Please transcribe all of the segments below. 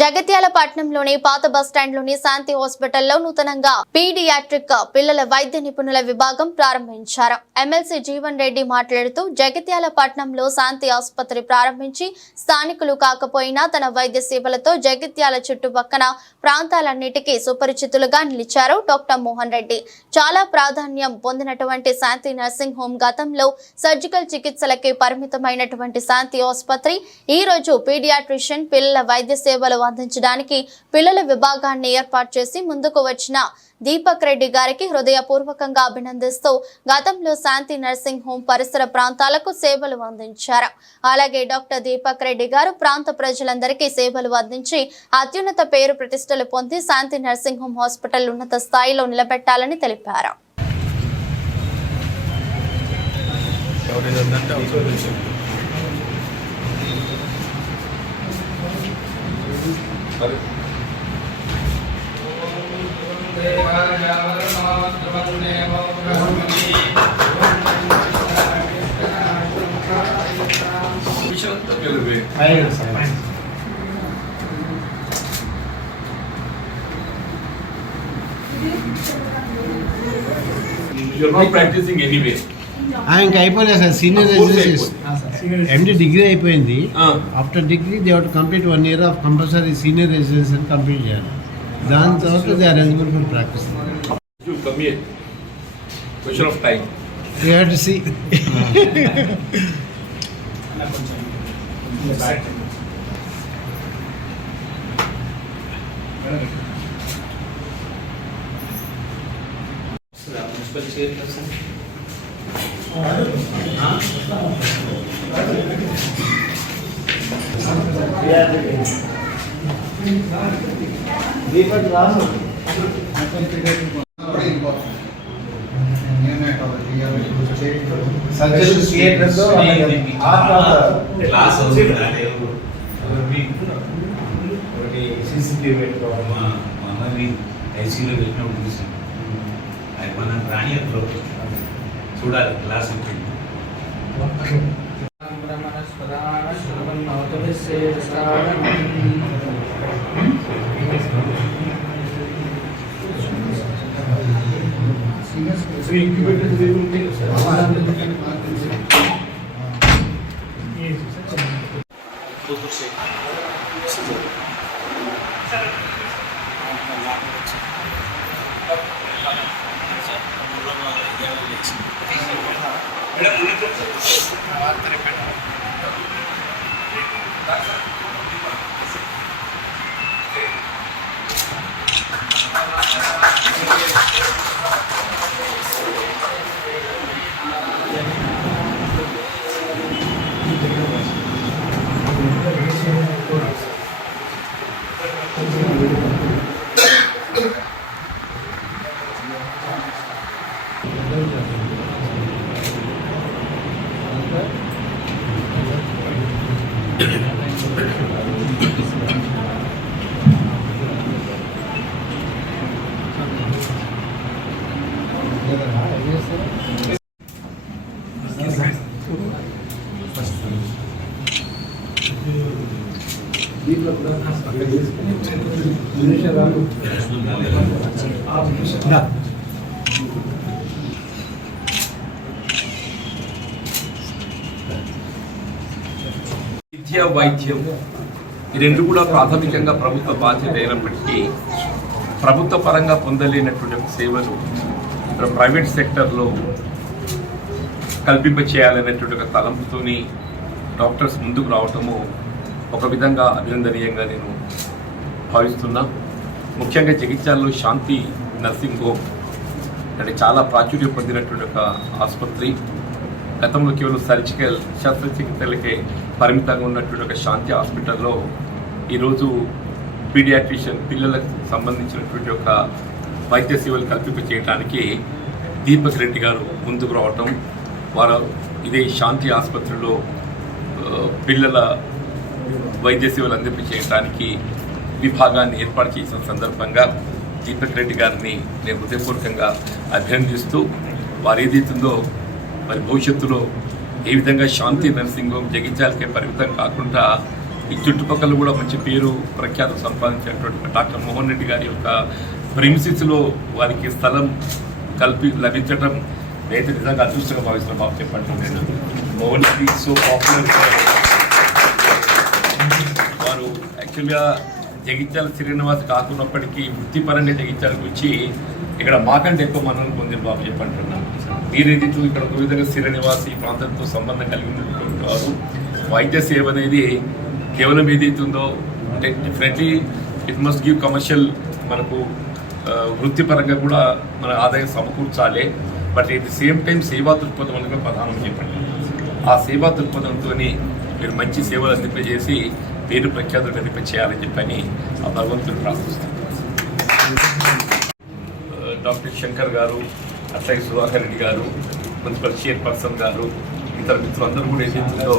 జగిత్యాల పట్టణంలోని పాత బస్టాండ్లోని శాంతి హాస్పిటల్లో నూతనంగా పీడియాట్రిక్ పిల్లల వైద్య నిపుణుల విభాగం ప్రారంభించారు. ఎమ్మెల్సీ జీవన్ రెడ్డి మాట్లాడుతూ జగిత్యాల పట్టణంలో శాంతి ఆసుపత్రి ప్రారంభించి స్థానికులు కాకపోయినా తన వైద్య సేవలతో జగిత్యాల చుట్టుపక్కల ప్రాంతాలన్నిటికీ సుపరిచితులుగా నిలిచారు. డాక్టర్ మోహన్ రెడ్డి చాలా ప్రాధాన్యం పొందినటువంటి శాంతి నర్సింగ్ హోమ్ గతంలో సర్జికల్ చికిత్సలకి పరిమితమైనటువంటి శాంతి ఆసుపత్రి ఈ రోజు పీడియాట్రిషియన్ పిల్లల వైద్య సేవలు అందించడానికి పిల్లల విభాగాన్ని ఏర్పాటు చేసి ముందుకు వచ్చిన దీపక్ రెడ్డి గారికి హృదయపూర్వకంగా అభినందిస్తూ గతంలో శాంతి నర్సింగ్ హోమ్ పరిసర ప్రాంతాలకు సేవలు అందించారు. అలాగే డాక్టర్ దీపక్ రెడ్డి గారు ప్రాంత ప్రజలందరికీ సేవలు అందించి అత్యున్నత పేరు ప్రతిష్టలు పొంది శాంతి నర్సింగ్ హోమ్ హాస్పిటల్ ఉన్నత స్థాయిలో నిలబెట్టాలని తెలిపారు. You're not practicing anyway. ఇంకా అయిపోలేదు సార్. సీనియర్ ఎండి డిగ్రీ అయిపోయింది. After degree they have to complete 1 year of compulsory senior residency complete చేయాలి. దాని తర్వాత they are eligible for practice. You come here. Question of time. We have to see. Municipal chairperson. Deepak Ramu surgery theatre తో class అవుతుంది. CCTV పెట్టుకోవాలి. మనల్ని ఐసీయూలో పెట్టినప్పుడు చూసాం. అది మనం రాణి అప్పుడు చూడాలి క్లాస్ ఉంటుంది. విద్య వైద్యం ఈ రెండు కూడా ప్రాథమికంగా ప్రభుత్వ బాధ్యత అయినప్పటికీ ప్రభుత్వ పరంగా పొందలేనటువంటి సేవలు ప్రైవేట్ సెక్టర్లో కల్పింప చేయాలనేటువంటి ఒక తలంపుతోని డాక్టర్స్ ముందుకు రావటము ఒక విధంగా అభినందనీయంగా నేను భావిస్తున్నా. ముఖ్యంగా జగిత్యాలలో శాంతి నర్సింగ్ హోమ్ అంటే చాలా ప్రాచుర్యం పొందినటువంటి ఒక ఆసుపత్రి. గతంలో కేవలం సర్జికల్ శస్త్రచికిత్సలకే పరిమితంగా ఉన్నటువంటి ఒక శాంతి హాస్పిటల్లో ఈరోజు పీడియాట్రిషియన్ పిల్లలకు సంబంధించినటువంటి ఒక వైద్య సేవలు కల్పింప చేయడానికి దీపక్ రెడ్డి గారు ముందుకు రావటం, వారు ఇదే శాంతి ఆసుపత్రిలో పిల్లల వైద్య సేవలు అందింపచేయడానికి విభాగాన్ని ఏర్పాటు చేసిన సందర్భంగా దీపక్ రెడ్డి గారిని నేను హృదయపూర్వకంగా అభినందిస్తూ వారు ఏదైతుందో మరి భవిష్యత్తులో ఏ విధంగా శాంతి నర్సింగ్ హోమ్ జగిత్యాలకే పరిమితం కాకుండా ఈ చుట్టుపక్కల కూడా మంచి పేరు ప్రఖ్యాతం సంపాదించినటువంటి డాక్టర్ మోహన్ రెడ్డి గారి యొక్క ప్రిమిసిస్లో వారికి స్థలం లభించడం నేనైతే నిజంగా అదృష్టంగా భావిస్తున్న బాబు చెప్పండి. నేను మోహన్ రెడ్డి సో పాపులర్. వారు యాక్చువల్గా జగిత్యాల శ్రీనివాస్ కాకున్నప్పటికీ వృత్తిపరంగా జగిత్యాలకు వచ్చి ఇక్కడ మాకంటే ఎక్కువ మనం పొందిన బాబు చెప్పంటున్నాను. మీరేది ఇక్కడ ఒక విధంగా శ్రీనివాస్ ఈ ప్రాంతంతో సంబంధం కలిగి ఉన్నటువంటి వారు వైద్య సేవ అనేది కేవలం ఏదైతుందో అంటే definitely it must give commercial మనకు వృత్తిపరంగా కూడా మన ఆదాయం సమకూర్చాలి. But at the same time సేవా దృక్పథం అనేది ప్రధానం చెప్పండి. ఆ సేవా దృక్పథంతో మీరు మంచి సేవలు అందింపజేసి పేరు ప్రఖ్యాతులు అందింపచేయాలని చెప్పని ఆ భగవంతుని ప్రార్థిస్తాను. డాక్టర్ శంకర్ గారు, అట్లాగే సుధాకర్ రెడ్డి గారు, మున్సిపల్ చైర్పర్సన్ గారు, ఇతర మిత్రులందరూ కూడా ఏదైతుందో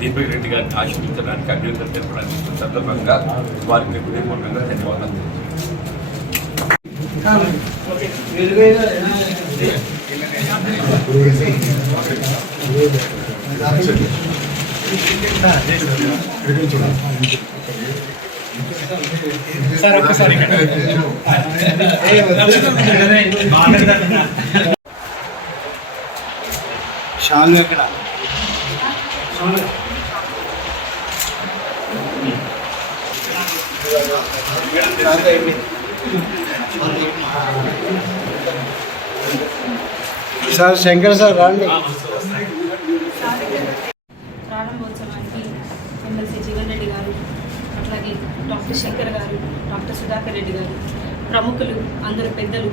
దీపక్ రెడ్డి గారిని ఆశీర్వించడానికి అభినందన తెలపడానికి సందర్భంగా వారికి హృదయపూర్వకంగా ధన్యవాదాలు. సార్ ఒక్కసారి షాలు ఎక్కడ సార్ శంకర్ సార్ రండి. ప్రారంభోత్సవానికి ఎమ్మెల్సీ జీవన్ రెడ్డి గారు, అట్లాగే డాక్టర్ శంకర్ గారు, డాక్టర్ సుధాకర్ రెడ్డి గారు, ప్రముఖులు అందరూ పెద్దలు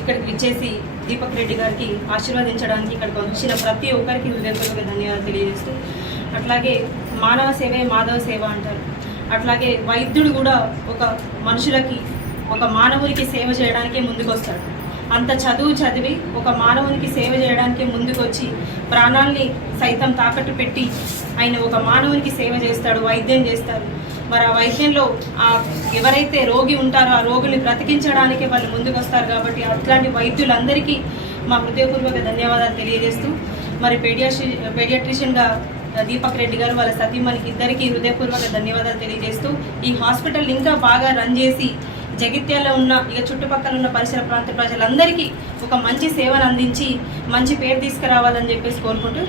ఇక్కడికి విచ్చేసి దీపక్ రెడ్డి గారికి ఆశీర్వదించడానికి ఇక్కడికి వచ్చిన ప్రతి ఒక్కరికి హృదయపూర్వక ధన్యవాదాలు తెలియజేస్తూ, అట్లాగే మానవ సేవే మాధవ సేవ అంటారు. అట్లాగే వైద్యుడు కూడా ఒక మనుషులకి ఒక మానవునికి సేవ చేయడానికే ముందుకొస్తాడు. అంత చదువు చదివి ఒక మానవునికి సేవ చేయడానికి ముందుకు వచ్చి ప్రాణాల్ని సైతం తాకట్టు పెట్టి ఆయన ఒక మానవునికి సేవ చేస్తాడు, వైద్యం చేస్తారు. మరి ఆ వైద్యంలో ఎవరైతే రోగి ఉంటారో ఆ రోగుని బ్రతికించడానికే వాళ్ళు ముందుకు వస్తారు. కాబట్టి అట్లాంటి వైద్యులందరికీ మా హృదయపూర్వక ధన్యవాదాలు తెలియజేస్తూ, మరి పీడియాట్రిషియన్గా దీపక్ రెడ్డి గారు వాళ్ళ సతీమణికి ఇద్దరికీ హృదయపూర్వక ధన్యవాదాలు తెలియజేస్తూ, ఈ హాస్పిటల్ ఇంకా బాగా రన్ చేసి జగిత్యాలలో ఉన్న చుట్టుపక్కల ఉన్న పరిసర ప్రాంత ప్రజలందరికీ ఒక మంచి సేవను అందించి మంచి పేరు తీసుకురావాలని చెప్పేసి కోరుకుంటూ